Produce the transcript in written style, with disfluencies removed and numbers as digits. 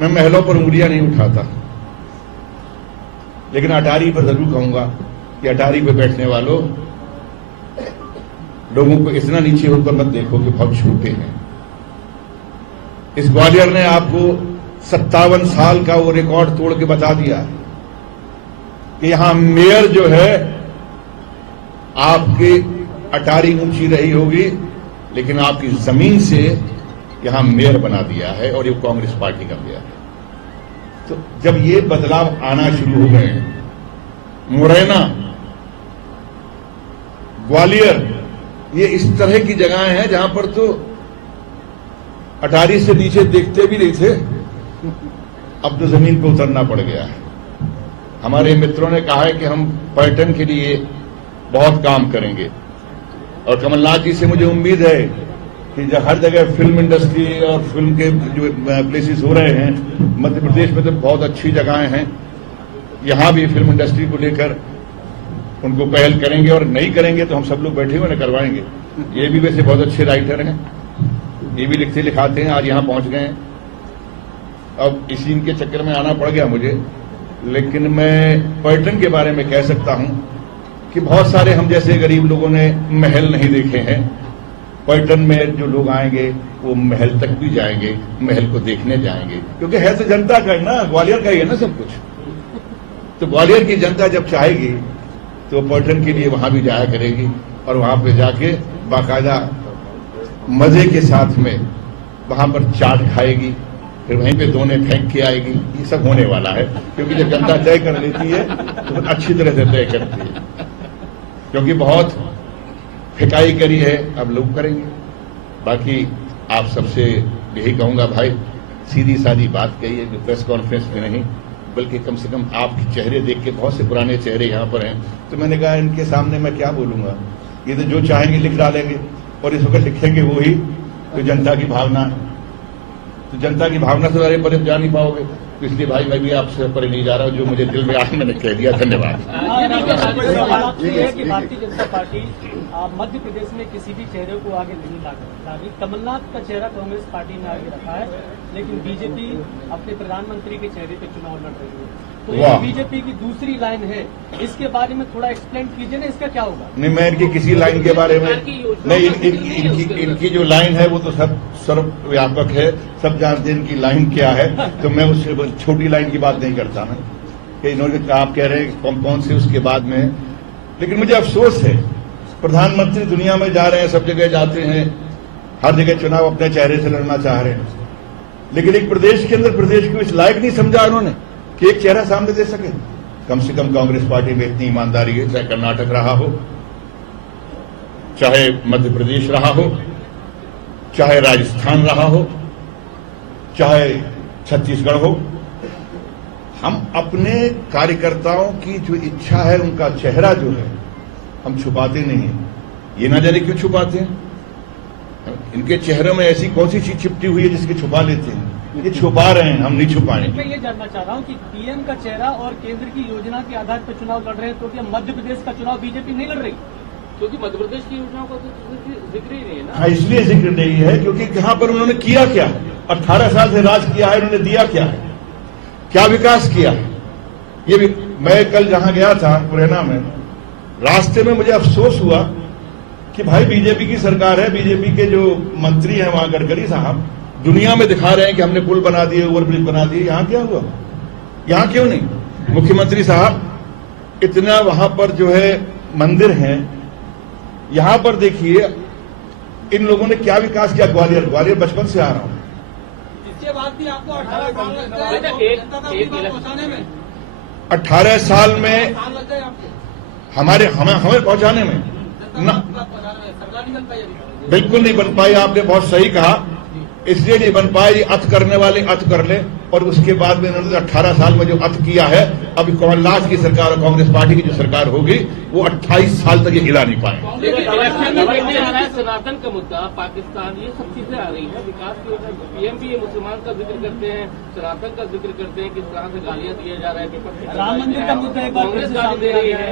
मैं महलों पर उंगलियां नहीं उठाता, लेकिन अटारी पर जरूर कहूंगा कि अटारी पर बैठने वालों, लोगों को इतना नीचे होकर मत देखो कि बहुत छोटे हैं। इस ग्वालियर ने आपको 57 साल का वो रिकॉर्ड तोड़ के बता दिया कि यहां मेयर जो है, आपकी अटारी ऊंची रही होगी, लेकिन आपकी जमीन से यहां मेयर बना दिया है और ये कांग्रेस पार्टी का मेयर है। तो जब ये बदलाव आना शुरू हो गए, मुरैना, ग्वालियर, ये इस तरह की जगहें हैं जहां पर तो अटारी से नीचे देखते भी नहीं थे, अब तो जमीन पर उतरना पड़ गया है। हमारे मित्रों ने कहा है कि हम पर्यटन के लिए बहुत काम करेंगे, और कमलनाथ जी से मुझे उम्मीद है कि हर जगह फिल्म इंडस्ट्री और फिल्म के जो प्लेसेस हो रहे हैं, मध्य प्रदेश में तो बहुत अच्छी जगहें हैं, यहां भी फिल्म इंडस्ट्री को लेकर उनको पहल करेंगे, और नहीं करेंगे तो हम सब लोग बैठे हुए ना करवाएंगे। ये भी वैसे बहुत अच्छे राइटर हैं, ये भी लिखते लिखाते हैं, आज यहां पहुंच गए हैं। अब इसी इनके चक्कर में आना पड़ गया मुझे, लेकिन मैं पर्यटन के बारे में कह सकता हूं कि बहुत सारे हम जैसे गरीब लोगों ने महल नहीं देखे हैं। पर्यटन में जो लोग आएंगे वो महल तक भी जाएंगे, महल को देखने जाएंगे, क्योंकि है तो जनता का ही ना, ग्वालियर का ही है ना सब कुछ। तो ग्वालियर की जनता जब चाहेगी तो पर्यटन के लिए वहां भी जाया करेगी, और वहां पे जाके बाकायदा मजे के साथ में वहां पर चाट खाएगी, फिर वहीं पे दोने फेंक के आएगी। ये सब होने वाला है, क्योंकि जब जनता तय कर लेती है तो अच्छी तरह से तय करती है, क्योंकि बहुत फिकाई करी है, अब लोग करेंगे। बाकी आप सबसे यही कहूंगा भाई, सीधी सादी बात कही है, प्रेस कॉन्फ्रेंस में नहीं, बल्कि कम से कम आपके चेहरे देख के, बहुत से पुराने चेहरे यहां पर हैं, तो मैंने कहा इनके सामने मैं क्या बोलूंगा, ये तो जो चाहेंगे लिख डालेंगे, और इस वक्त लिखेंगे वही तो जनता की भावना है। तो जनता की भावना से बारे पर जा नहीं पाओगे, तो इसलिए भाई मैं भी आपसे पर नहीं जा रहा हूं, जो मुझे दिल में आया मैंने कह दिया। धन्यवाद। कि भारतीय जनता पार्टी मध्य प्रदेश में किसी भी चेहरे को आगे नहीं ला रही। कमलनाथ का चेहरा कांग्रेस पार्टी ने आगे रखा है, लेकिन बीजेपी अपने प्रधानमंत्री के चेहरे पे चुनाव लड़ रही है। तो ये बीजेपी की दूसरी लाइन है, इसके बारे में थोड़ा एक्सप्लेन कीजिए ना, इसका क्या होगा? नहीं, मैं इनकी किसी लाइन के बारे में नहीं, इनकी जो लाइन है वो तो सब सर्वव्यापक है, सब जानते हैं इनकी लाइन क्या है, तो मैं उस छोटी लाइन की बात नहीं करता ना कि इन्होंने, आप कह रहे हैं कौन से उसके बाद में। लेकिन मुझे अफसोस है, प्रधानमंत्री दुनिया में जा रहे हैं, सब जगह जाते हैं, हर जगह चुनाव अपने चेहरे से लड़ना चाह रहे हैं, लेकिन एक प्रदेश के अंदर प्रदेश को इस लायक नहीं समझा उन्होंने कि एक चेहरा सामने दे सके। कम से कम कांग्रेस पार्टी में इतनी ईमानदारी है, चाहे कर्नाटक रहा हो, चाहे मध्य प्रदेश रहा हो, चाहे राजस्थान रहा हो, चाहे छत्तीसगढ़ हो, हम अपने कार्यकर्ताओं की जो इच्छा है, उनका चेहरा जो है, हम छुपाते नहीं हैं। ये ना जाने क्यों छुपाते हैं, इनके चेहरों में ऐसी कौन सी चीज चिपटी हुई है जिसके छुपा लेते हैं। ये छुपा रहे हैं, हम नहीं छुपाएंगे। मैं ये जानना चाह रहा हूँ कि पीएम का चेहरा और केंद्र की योजना के आधार पर चुनाव लड़ रहे हैं, तो क्या मध्य प्रदेश का चुनाव बीजेपी नहीं लड़ रही? क्योंकि मध्य प्रदेश की योजनाओं का तो जिक्र ही नहीं है ना। हाँ, इसलिए जिक्र नहीं है क्योंकि यहाँ पर उन्होंने किया क्या, 18 साल से राज किया है, उन्होंने दिया क्या है, क्या विकास किया है। ये भी मैं कल जहां गया था मुरैना में, रास्ते में मुझे अफसोस हुआ कि भाई बीजेपी की सरकार है, बीजेपी के जो मंत्री हैं वहां, गडकरी साहब, दुनिया में दिखा रहे हैं कि हमने पुल बना दिए, ओवरब्रिज बना दिए, यहां क्या हुआ, यहां क्यों नहीं? मुख्यमंत्री साहब इतना वहां पर जो है मंदिर हैं, यहां पर देखिए इन लोगों ने क्या विकास किया। ग्वालियर बचपन से आ रहा हूं, इसके बाद भी आपको 18 साल लग गए पहुंचाने में, 18 साल में हमें पहुंचाने में ना, बिल्कुल नहीं बन पाई। आपने बहुत सही कहा, इसलिए नहीं बन पाई, अत करने वाले अत कर ले, और उसके बाद में इन्होंने 18 साल में जो अत किया है, अभी कमलनाथ की सरकार और कांग्रेस पार्टी की जो सरकार होगी वो 28 साल तक ये हिला नहीं पाए। सनातन का मुद्दा, पाकिस्तान, ये सब चीजें आ रही है, विकास की वजह से पीएम भी ये मुसलमान का जिक्र करते हैं, सनातन का जिक्र करते हैं, किस तरह से गालियां दिया जा रहा है, राम मंदिर का मुद्दा कांग्रेस गाली दे रही है।